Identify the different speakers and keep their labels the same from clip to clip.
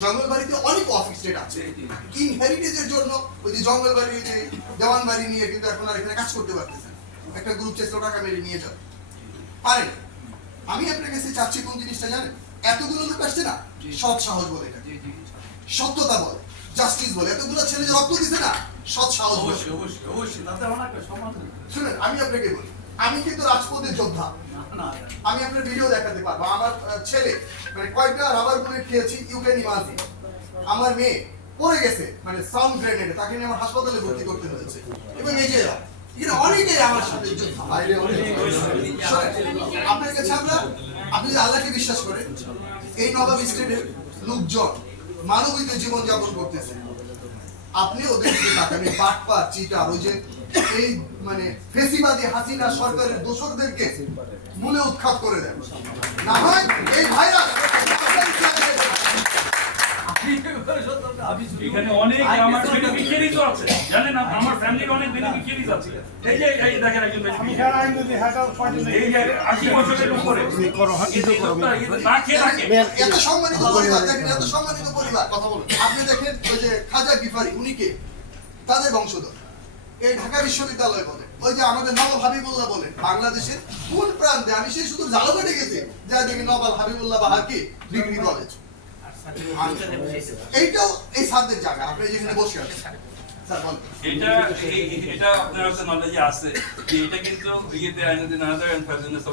Speaker 1: জঙ্গলবাড়িতে অনেক স্টেট আছে। ইনহেরিটেজের জন্য ওই যে যে দেওয়ান বাড়ি নিয়ে কিন্তু এখন আর এখানে কাজ করতে পারতেছেন একটা গ্রুপ চেষ্টা টাকা মেরে নিয়ে যাবে পারেন আমি আপনার কাছে চাচ্ছি কোন জিনিসটা জানেন? এতগুলো লোক আসছে না? সৎ সাহস বলে এটা। সত্যতা বলে জাস্টিস বলে। এতগুলো ছেলে যে রক্ত দিছে না? সৎ সাহস বলে।
Speaker 2: অবশ্যই অবশ্যই অবশ্যই। তাতে আমার সম্মান
Speaker 1: শুনেন আমি আপনাকে বলি আমি কিন্তু রাজপথের যোদ্ধা। আমি আপনার ভিডিও দেখাতে পারব। আমার ছেলে মানে কয়েকটা রাবার বুলেট খেয়েছি ইউ ক্যান ইমাজিন আমার মেয়ে পড়ে গেছে মানে সাউন্ড গ্রেনেডে তাকে নিয়ে আমার হাসপাতালে ভর্তি করতে হয়েছে। এবং এই যে এরা অনেকেই আমার সাথে যোদ্ধা। বাইরে অনেক আপনার কাছে আমরা আপনি যদি আল্লাহকে বিশ্বাস করেন এই নবাব স্টেটের লোকজন মানবিত জীবন যাপন করতেছে। আপনি ওদের দিকে তাকান এই বাটপার ওই যে এই মানে ফেসিবাদী হাসিনা সরকারের দোষকদেরকে মূলে উৎখাত করে দেন। না হয় এই ভাইরাস
Speaker 2: আপনি এবারে সত্য কথা, আমি শুধু-
Speaker 3: এখানে অনেক আমার বেনিফিশিয়ারিজ আছে। জানেন আমার ফ্যামিলির অনেক বেনিফিশিয়ারিজ আছে। এই যে এই দেখেন একজন বেনিফিশিয়ারি এই যে 80 বছরের উপরে। কিন্তু লোকটা এই না খেয়ে থাকে।
Speaker 1: এত সম্মানিত পরিবার দেখেন এত সম্মানিত পরিবার। কথা বলুন আপনি দেখেন ওই যে খাজা গিফারি উনি কে? তাদের বংশধর। এই ঢাকা বিশ্ববিদ্যালয় বলে। ওই যে আমাদের নবাব হাবিবুল্লাহ বলে বাংলাদেশের কোন প্রান্তে আমি সেই শুধু জালঘাটে গেছি যা দেখি নবাব হাবিবুল্লাহ বাহার কি ডিগ্রি কলেজ। এইটাও এই সাদের জায়গা আপনি যেখানে বসে আছেন।
Speaker 3: এটা এটা আপনার কাছে নলেজে আছে যে এটা কিন্তু ইয়েতে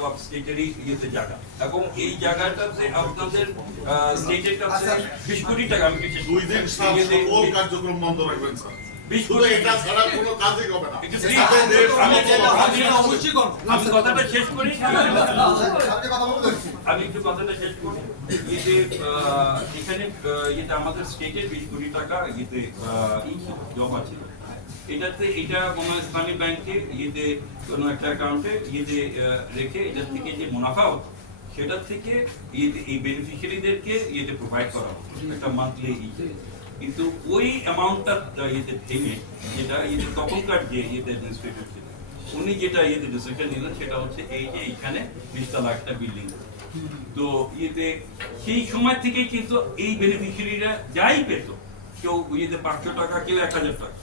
Speaker 3: অফ স্টেটেরই ইয়েতে জায়গা। এবং এই জায়গাটাতে আপনাদের স্টেটের কাছে
Speaker 1: আচ্ছা।
Speaker 3: বিশ কোটি টাকা আমি কিছু
Speaker 4: দুই দিন সকল কার্যক্রম বন্ধ রাখবেন স্যার। এটা ছাড়া কোনো কাজই হবে না।
Speaker 3: একটু
Speaker 4: সাথে
Speaker 3: please,
Speaker 4: দেশ
Speaker 3: আমি-
Speaker 4: চলাচল হবে।
Speaker 3: আমি-
Speaker 2: সেটা অবশ্যই করব।
Speaker 3: আমি কথাটা শেষ করি।
Speaker 1: আপনি কথা বলতে পারছেন
Speaker 3: আমি একটু কথাটা শেষ করি। ইয়েতে এখানে আহ, আমাদের স্টেটের বিশ কোটি টাকা ইয়েতে আহ, ই ছিল, জমা ছিল এটাতে এটা কোনো ইসলামী ব্যাংকে ইয়েতে কোনো একটা অ্যাকাউন্টে ইয়েতে রেখে এটার থেকে যে মুনাফা হতো সেটার থেকে এই বেনিফিশিয়ারিদেরকে ইয়েতে প্রোভাইড করা হতো। একটা মান্থলি ইয়ে কিন্তু ওই অ্যামাউন্টটা ইয়েতে ভেঙে যেটা ইয়েতে তখনকার যে ইয়েতে অ্যাডমিনিস্ট্রেটর ছিল, উনি যেটা ইয়েতে ডিসিশন নিলেন, সেটা হচ্ছে এই যে এইখানে বিশতলা একটা বিল্ডিং তো ইয়েতে সেই সময় থেকে কিন্তু এই বেনিফিশিয়ারিরা যাই পেত। কেউ ইয়েতে পাঁচশো টাকা কেউ এক হাজার টাকা।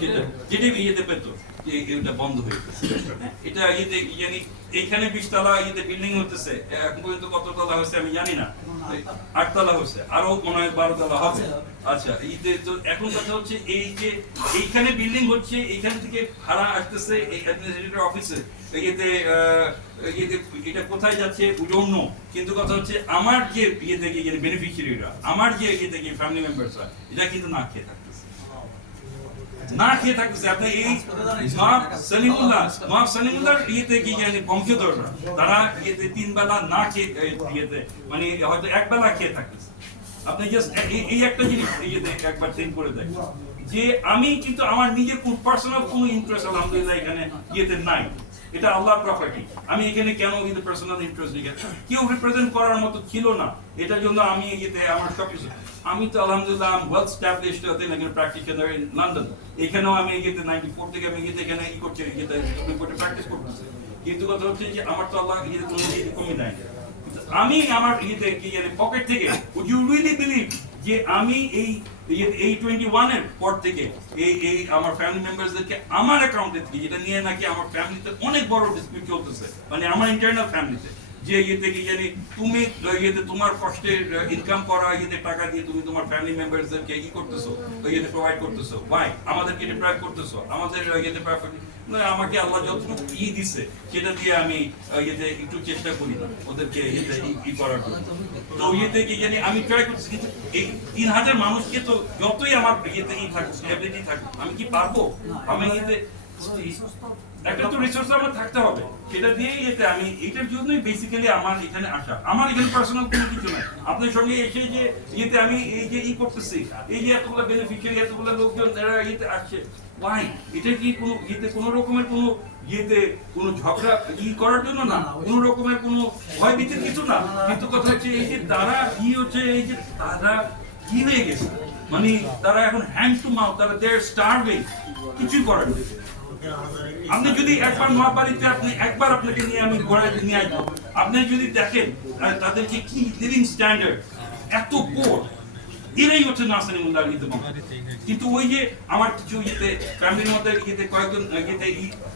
Speaker 3: সেটা যেটা ইয়েতে পেত এটা বন্ধ হয়ে এটা ইয়েতে জানি এইখানে বিশতলা ইয়েতে বিল্ডিং হতেছে এখন পর্যন্ত কত তলা হয়েছে আমি জানি না। আটতলা হয়েছে আরও মনে হয় বারো তলা হবে। আচ্ছা ইতে তো এখন কথা হচ্ছে এই যে এইখানে বিল্ডিং হচ্ছে এইখান থেকে ভাড়া আসতেছে এই অ্যাডমিনিস্ট্রেটর অফিসে ইয়েতে এটা কোথায় যাচ্ছে? কিন্তু কথা হচ্ছে, আমার যে ইয়ে থেকে বেনিফিশিয়ারিরা আমার যে ইয়ে থেকে ফ্যামিলি এটা কিন্তু না খেয়ে না খেয়ে থাকতেছে। আপনি এই সলিমুল্লাহ নবাব সলিমুল্লাহর ইয়েতে কি জানি বংশধররা, তারা ইয়েতে তিন বেলা না খেয়ে ইয়েতে মানে হয়তো এক বেলা খেয়ে থাকতেছে। আপনি জাস্ট এই একটা জিনিস ইয়েতে একবার থিঙ্ক করে দেখেন। যে আমি কিন্তু আমার নিজের পার্সোনাল কোনো ইন্টারেস্ট আলহামদুলিল্লাহ, এখানে ইয়েতে নাই। এটা আল্লাহর প্রপার্টি আমি এখানে কেন কিন্তু পার্সোনাল ইন্টারেস্ট দিকে কেউ রিপ্রেজেন্ট করার মতো ছিল না। এটার জন্য আমি ইয়েতে আমার সব কিছু আমি তো আলহামদুলিল্লাহ আম ওয়েল স্ট্যাবলিশড ইন লন্ডন এখানেও আমি নাইনটি ফোর থেকে আমি এখানে ই করছি প্র্যাকটিস করতেছি। কিন্তু কথা হচ্ছে যে আমার তো আল্লাহ ইয়েতে কোনো কমই দেয় আমি আমার ইয়েতে কি পকেট থেকে উড ইউ বিলিভ যে আমি এই এই টোয়েন্টি ওয়ানের পর থেকে এই এই আমার ফ্যামিলি আমার অ্যাকাউন্টে থেকে, যেটা নিয়ে নাকি আমার ফ্যামিলিতে অনেক বড় ডিসপিউট চলতেছে মানে আমার ইন্টারনাল ফ্যামিলিতে যে জানি তুমি ইয়েতে তোমার কষ্টের ইনকাম করা, ইয়েতে টাকা দিয়ে তুমি তোমার ফ্যামিলি মেম্বারসদেরকে ই করতেছো ইয়েতে প্রোভাইড করতেছো। ওয়াই আমাদেরকে ডিপ্রাইভ করতেছো। আমাদের ইয়েতে আমাকে আল্লাহ যতটুকু ই দিছে, সেটা দিয়ে আমি ইয়েতে একটু চেষ্টা করি না, ওদেরকে ইয়েতে ই- করার জন্য। তো ইয়েতে কি জানি, আমি ট্রাই করছি, কিন্তু এই তিন হাজার মানুষকে তো যতই আমার ইয়েতে ই থাকুক এবিলিটি থাকুক, আমি কি পারব? আমি ইয়েতে একটা তো রিসোর্স আমার থাকতে হবে। সেটা দিয়েই এতে আমি এটার জন্যই বেসিক্যালি আমার এখানে আসা। আমার এখানে পার্সোনাল কোনো কিছু নাই। আপনার সঙ্গে এসে যে ইয়েতে আমি এই যে ই করতেছি এই যে এতগুলো বেনিফিশিয়ারি এতগুলো লোকজন যারা ইয়েতে আসছে ওয়াই এটা কি কোনো ইয়েতে কোনো রকমের কোনো ইয়েতে কোনো ঝগড়া ই করার জন্য না? কোনো রকমের কোনো ভয় ভীতির কিছু না? কিন্তু কথা হচ্ছে এই যে তারা কি হচ্ছে এই যে তারা কি হয়ে গেছে। মানে তারা এখন হ্যান্ড টু মাউথ তারা দেয়ার স্টারভিং কিছুই করার নেই। আপনি যদি একবার মহাবাড়িতে আপনি একবার আপনাকে নিয়ে আমি ঘোরাতে নিয়ে আসব। আপনি যদি দেখেন আহ, তাদের যে কি লিভিং স্ট্যান্ডার্ড এত পোর এরাই হচ্ছে নাসানি মোল্লার ইতে বংশ কিন্তু ওই যে আমার কিছু ইয়েতে ফ্যামিলির মধ্যে ইয়েতে কয়েকজন ইয়েতে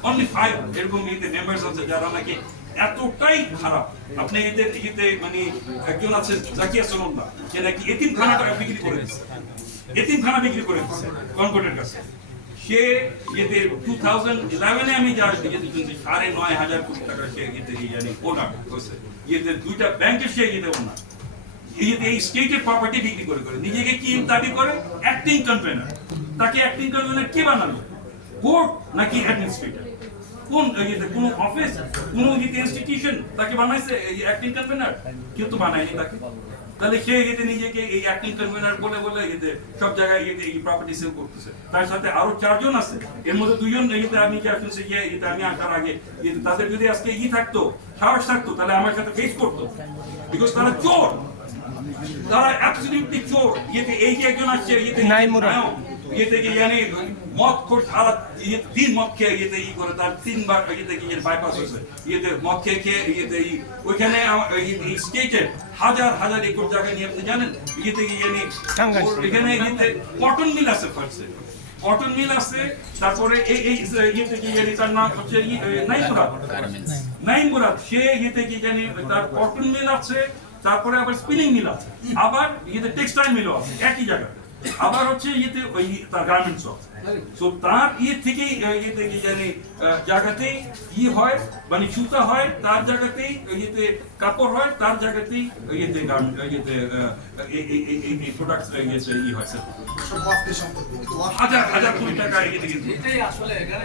Speaker 3: অনলি ফাইভ এরকম ইয়েতে মেম্বার্স আছে যারা নাকি এতটাই খারাপ। আপনি এদের ইয়েতে মানে একজন আছে জাকিয়া সনন্দা সে নাকি এতিমখানাটা বিক্রি করে দিচ্ছে এতিমখানা বিক্রি করে দিচ্ছে কনকর্ডের কাছে। সে ইয়েতে টু থাউজেন্ড ইলেভেনে আমি যা সাড়ে নয় হাজার কোটি টাকা সে জানি হয়েছে। দুইটা সে এই স্টেটের প্রপার্টি বিক্রি করে করে। নিজেকে কি দাবি করে? অ্যাক্টিং কনভেনার তাকে অ্যাক্টিং কনভেনার কে বানালো? কোর্ট নাকি অ্যাডমিনিস্ট্রেটর কোন কোন অফিস কোন ইনস্টিটিউশন তাকে বানাইছে অ্যাক্টিং কনভেনার কেউ তো বানায়নি তাকে। তাহলে সে এতে নিজেকে এই অ্যাক্টিং ইন্টারপ্রেনার বলে বলে এতে সব জায়গায় এতে এই প্রপার্টি সেল করতেছে। তার সাথে আরও চারজন আছে এর মধ্যে দুজন এতে আমি যা শুনছি যে এতে আমি আসার আগে তাদের যদি আজকে ই থাকতো সাহস থাকতো তাহলে আমার সাথে ফেস করতো। বিকজ তারা চোর। তারা অ্যাবসলিউটলি চোর। ইয়েতে এই যে একজন আসছে ইয়েতে
Speaker 5: নাই মুরাদ।
Speaker 3: নায়ক, ইয়েতে কি জানি মদ খোর সারা তিন মদ খেয়ে ইয়েতে ই করে তার তিনবার ইয়েতে কি বাইপাস হয়েছে। ইয়েতে মদ খেয়ে খেয়ে ইয়েতে ই ওইখানে স্টেটে হাজার হাজার একর জায়গা নিয়ে আপনি জানেন? ইয়েতে কি জানি এখানে ইয়েতে কটন মিল আছে ফার্স্টে কটন মিল আছে তারপরে এই এই ইয়েতে কি জানি তার নাম হচ্ছে নাইমুরাদ নাইমুরাদ সে ইয়েতে কি জানি তার কটন মিল আছে তারপরে আবার স্পিনিং মিল আছে। আবার ইয়েতে টেক্সটাইল মিলও আছে একই জায়গায় আবার হচ্ছে ইয়েতে ওই তার গার্মেন্টস আছে। তো তার ইয়ে থেকেই ইয়েতে জানি জায়গাতেই ই হয় মানে সুতা হয় তার জায়গাতেই ইয়েতে কাপড় হয় তার জায়গাতেই ইয়েতে ইয়েতে এই- প্রোডাক্টস ইয়েতে ই হয়
Speaker 1: সম্পত্তি কিন্তু ওয়াক্ফ-
Speaker 3: হাজার হাজার কোটি টাকা ইয়েতে কিন্তু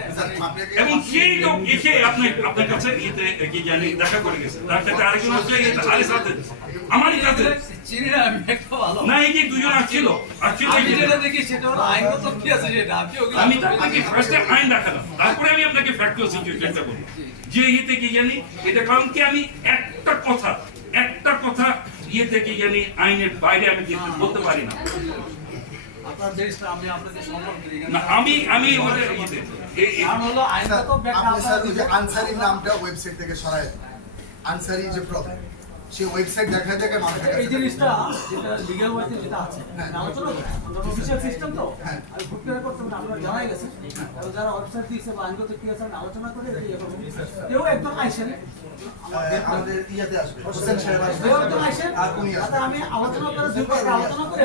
Speaker 1: স্যার, আপনাকে-
Speaker 3: এবং সেই লোক এসে আপনার আপনার কাছে ইয়েতে কি জানি দেখা করে গেছে। তার সাথে আরেকজন আসছে ইয়েতে আরে সাথে। আমারই
Speaker 2: চিনি না
Speaker 3: এই যে দুজন আসছিল আসছিল
Speaker 2: দেখি সেটা হলো আইনগত কি আছে সেটা
Speaker 3: আমি আপনাকে ফার্স্টে আইন দেখালাম। তারপরে আমি আপনাকে ফ্যাক্টুয়াল সিচুয়েশনটা বলি যে ইয়েতে কি জানি এটা কারণ কি আমি একটা কথা একটা কথা ইয়েতে কি জানি আইনের বাইরে আমি কিছু বলতে পারি না।
Speaker 2: আমি
Speaker 3: আমি আমি ওদের
Speaker 1: আনসারি নামটা ওয়েবসাইট থেকে সরাই। আনসারি যে প্রবলেম সেই ওয়েবসাইট দেখায় মানুষের
Speaker 2: এই জিনিসটা যেটা লিগ্যাল ওয়েতে যেটা আছে
Speaker 1: হ্যাঁ।
Speaker 2: আলোচনা অফিসিয়াল সিস্টেম তো।
Speaker 1: হ্যাঁ।
Speaker 2: আমি ভুট করে করতে পারি আপনারা জানাই গেছে। যারা ওয়েবসাইট দিয়েছে বা আইনগত কি আছে আলোচনা করে কেউ একদম আইসেন।
Speaker 1: আমাদের ইয়াতে আসবে। হোসেন সাহেব আসবে।
Speaker 2: আইসেন
Speaker 1: আর উনি
Speaker 2: তাতে
Speaker 1: আসবে
Speaker 2: আমি আলোচনা করে দুই পক্ষে আলোচনা করে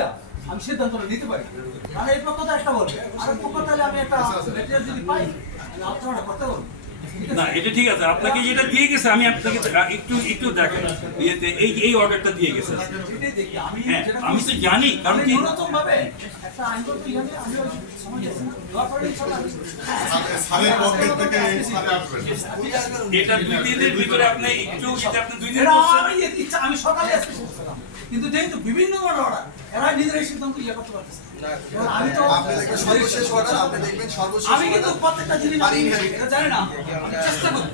Speaker 2: আমি সিদ্ধান্তটা নিতে পারি। মানে এই পক্ষ তো একটা বলবে। আর পক্ষ তাহলে আমি একটা মেটেরিয়াল যদি পাই আমি আলোচনাটা করতে আছে?
Speaker 3: না এটা ঠিক আছে। আপনাকে যেটা দিয়ে গেছে আমি আপনাকে একটু একটু দেখেন। ইয়েতে এই এই অর্ডারটা দিয়ে গেছে। হ্যাঁ, আমি তো জানি, কারণ কি- এটা দুই দিনের ভিতরে আপনি একটু আপনি দুই দিন
Speaker 2: আমি সকালে। কিন্তু যেহেতু বিভিন্ন বড় ওরা এরা নিজেরাই সিদ্ধান্ত ইয়ে করতে পারতেছে আমি তো
Speaker 1: সর্বশেষ অর্ডার আপনি দেখবেন সর্বশেষ
Speaker 2: আমি কিন্তু প্রত্যেকটা জিনিস। এটা জানি না। আমি চেষ্টা করি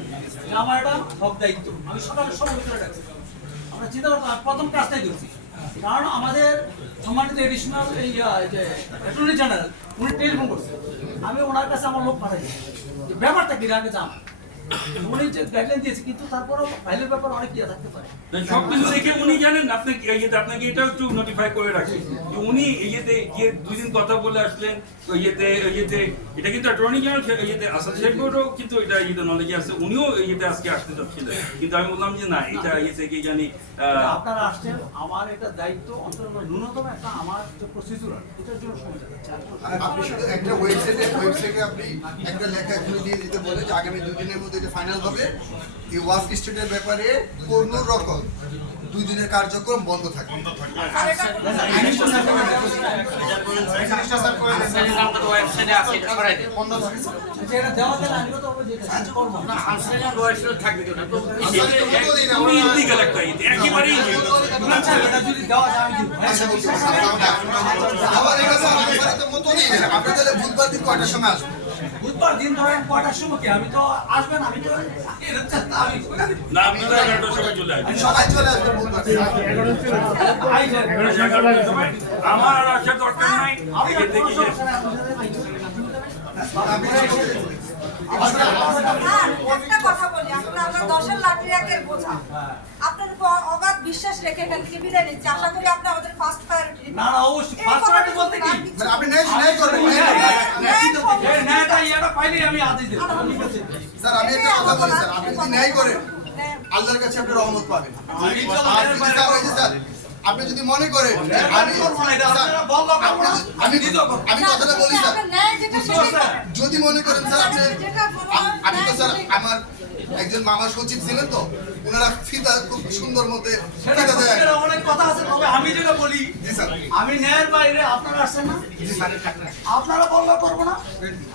Speaker 2: যে আমার এটা সব দায়িত্ব। আমি সকালে সব ভিতরে ডাকছি। আমরা চিন্তা করতাম প্রথম কাজটাই করছি। কারণ আমাদের সম্মানিত এডিশনাল এই যে অ্যাটর্নি জেনারেল উনি টেলিফোন করছে। আমি ওনার কাছে আমার লোক পাঠাই যে ব্যাপারটা কি আগে জান উনি যে গাইডলাইন দিয়েছে কিন্তু তারপরেও ফাইলের ব্যাপার অনেক ইয়ে থাকতে পারে।
Speaker 3: সব কিছু দেখে উনি জানেন আপনি ইয়েতে আপনাকে এটাও একটু নোটিফাই করে রাখি। যে উনি ইয়েতে গিয়ে দুই দিন কথা বলে আসলেন তো ইয়েতে ইয়েতে এটা কিন্তু অ্যাটর্নি জেনারেল ইয়েতে আসাদ সাহেবেরও কিন্তু এটা ইয়েতে নলেজে আছে উনিও ইয়েতে আজকে আসতে চাচ্ছিলেন। কিন্তু আমি বললাম যে না এটা ইয়েতে কি জানি
Speaker 2: আপনারা আসছেন আমার এটা দায়িত্ব অন্তত ন্যূনতম একটা আমার যে প্রসিডিউর এটার জন্য সময় যাচ্ছে
Speaker 1: আপনি শুধু একটা ওয়েবসাইটে ওয়েবসাইটে আপনি একটা লেখা এখনও দিয়ে দিতে বলে যে আগামী দুই দিনের মধ্যে এটা ফাইনাল হবে এই ওয়াফ স্টেটের ব্যাপারে কোনো রকম দুই দিনের কার্যক্রম বন্ধ থাকবে
Speaker 2: আচ্ছা, আচ্ছা।
Speaker 1: আচ্ছা, বুধবার দিন কয়টার সময় আসবেন?
Speaker 2: বুধবার দিন ধরেন কটার সময় কি? আমি তো আসবেন আমি তো আমি
Speaker 3: না আপনারা এগারোটার সময় চলে আসবেন।
Speaker 1: সবাই চলে আসবেন বুধবার
Speaker 3: আমার আর আসার দরকার নাই।
Speaker 2: আমি
Speaker 6: আর একটা কথা বলি আপনার আমরা দশের লাঠি একের বোঝা।
Speaker 5: বিশ্বাস রেখে এখান থেকে বিদায় নিচ্ছি। আশা করি আপনি আমাদের ফার্স্ট প্রায়োরিটি
Speaker 2: না না অবশ্যই। ফার্স্ট প্রায়োরিটি বলতে কি?
Speaker 1: মানে আপনি ন্যায় ন্যায় করবেন। ন্যায়
Speaker 2: ন্যায়টা ইয়াটা পাইলে আমি আদেশ দেব।
Speaker 1: স্যার আমি একটা কথা বলি স্যার। আপনি যদি ন্যায় করেন আল্লাহর কাছে আপনি রহমত পাবেন। আপনি যদি মনে করেন আমি
Speaker 2: আমি
Speaker 1: কথাটা বলি স্যার। যদি মনে করেন স্যার আপনি আম- আমি তো স্যার আমার একজন মামা সচিব ছিলেন তো ওনারা ফিতা খুব সুন্দর মতে ফিতা দেয়।
Speaker 2: অনেক কথা আছে তবে আমি যেটা বলি
Speaker 1: জি স্যার।
Speaker 2: আমি ন্যায়ের বাইরে আপনারা আসছেন না।
Speaker 1: জি স্যার।
Speaker 2: আপনারা বললে করব না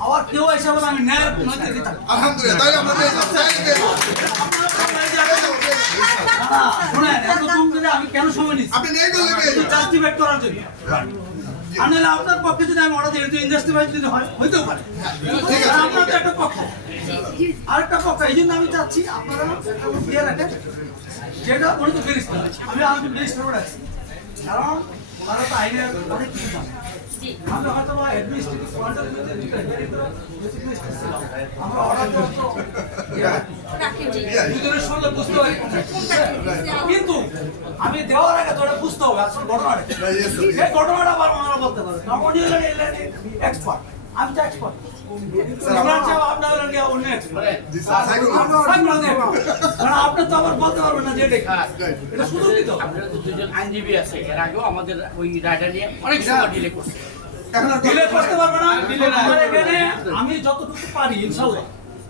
Speaker 2: আবার কেউ এসে বলে আমি ন্যায়ের নৈতিক দিতাম
Speaker 1: আলহামদুলিল্লাহ তাহলে আমরা।
Speaker 2: আপনারা না, শুনেন এত কম করে আমি কেন সময় নিচ্ছি?
Speaker 1: আপনি ন্যায় করলে পেয়ে যাবেন
Speaker 2: জাস্টিফাইড করার জন্য। আর নাহলে আপনার পক্ষে যদি আমি অর্ডার দিই ইনজাস্টিফাইড যদি হয় হইতেও পারে।
Speaker 1: ঠিক আছে।
Speaker 2: আপনার তো একটা পক্ষ। আরেকটা পক্ষ এই জন্য আমি চাচ্ছি আপনারা ক্লিয়ার রাখেন যেটা উনি তো ফেরিস্তা আমি আমি ফেরিস্তা রাখছি কারণ ওনারা তো আইনের অনেক কিছু জানে। আমরা হয়তো বা অ্যাডমিনিস্ট্রেটিভ ছিলাম আমরা অর্ডার দেওয়ার তো
Speaker 5: জি।
Speaker 2: দুজনের সঙ্গে বুঝতে পারি। কিন্তু আমি দেওয়ার আগে বুঝতে হবে আসল ঘটনাটা. সেই ঘটনাটা পারবে। কারণ এক্সপার্ট আমি তো এক্সপার্ট ইমরান সাহেব আপনার হলেন গিয়ে অন্য এক্সপার্ট
Speaker 1: জি স্যার সাইকুল
Speaker 2: আপনি তো আবার বলতে পারবেন না যে এটা কি। এটা শুধু কি তো
Speaker 6: আপনারা তো দুজন আইনজীবী আছে এর আগেও আমাদের ওই রায়টা নিয়ে অনেক সময় ডিলে করছে।
Speaker 2: ডিলে করতে পারবে না। আমি যতটুকু পারি ইনশাল্লাহ।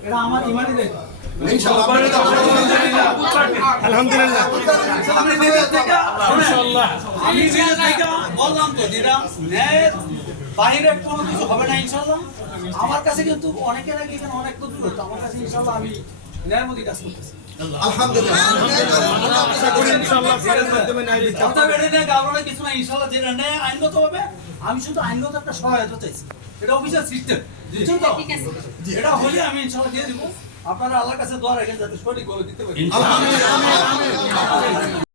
Speaker 2: এটা আমার ইমানই দায়িত্ব।
Speaker 1: ইনশাআল্লাহ
Speaker 2: আমি নিজের থেকে শোনেন, আমি নিজের থেকে বললাম তো যেটা ন্যায়ের বাইরে কোনো কিছু হবে না ইনশাল্লাহ আমার কাছে কিন্তু অনেকের আগে এখানে অনেক তথ্য হতো আমার কাছে ইনশাল্লাহ আমি ন্যায়ের মধ্যে কাজ করতেছি।
Speaker 1: আলহামদুলিল্লাহ। ন্যায় করেন, আমরা আশা করি
Speaker 2: অর্থাৎ এটা নিয়ে ঘাবড়ানোর কিছু না ইনশাল্লাহ যেটা ন্যায় আইনগত হবে আমি শুধু আইনগত একটা সহায়তা চাইছি। এটা অফিসার সিস্টেম এটা হলে আমি ইনশাল্লাহ দিয়ে দিব। আপনারা আল্লাহর কাছে দোয়া রাখেন যাতে সঠিক করে দিতে পারি।